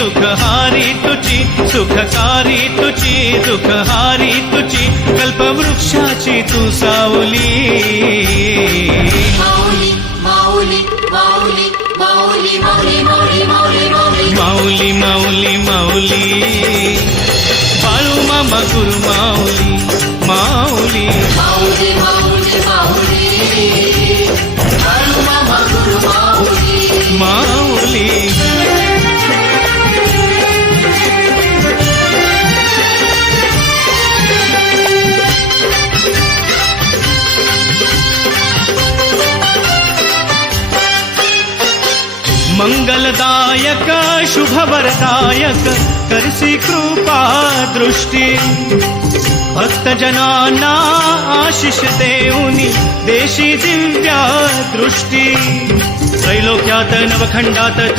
दुःखहारी तुझी सुखकारी तुझी दुःखहारी तुझी कल्पवृक्षाची तू सावली माऊली माऊली माऊली माऊली माऊली माऊली माऊली माऊली माऊली माऊली माऊली बाळू मामा गुरु माऊली माऊली माऊली माऊली माऊली बाळू मामा गुरु माऊली माऊली मंगलदायक शुभवरदायक करसी कृपा दृष्टी भक्तजनांना आशिष देऊनी देशी दिव्या दृष्टी त्रैलोक्यात नवखंडात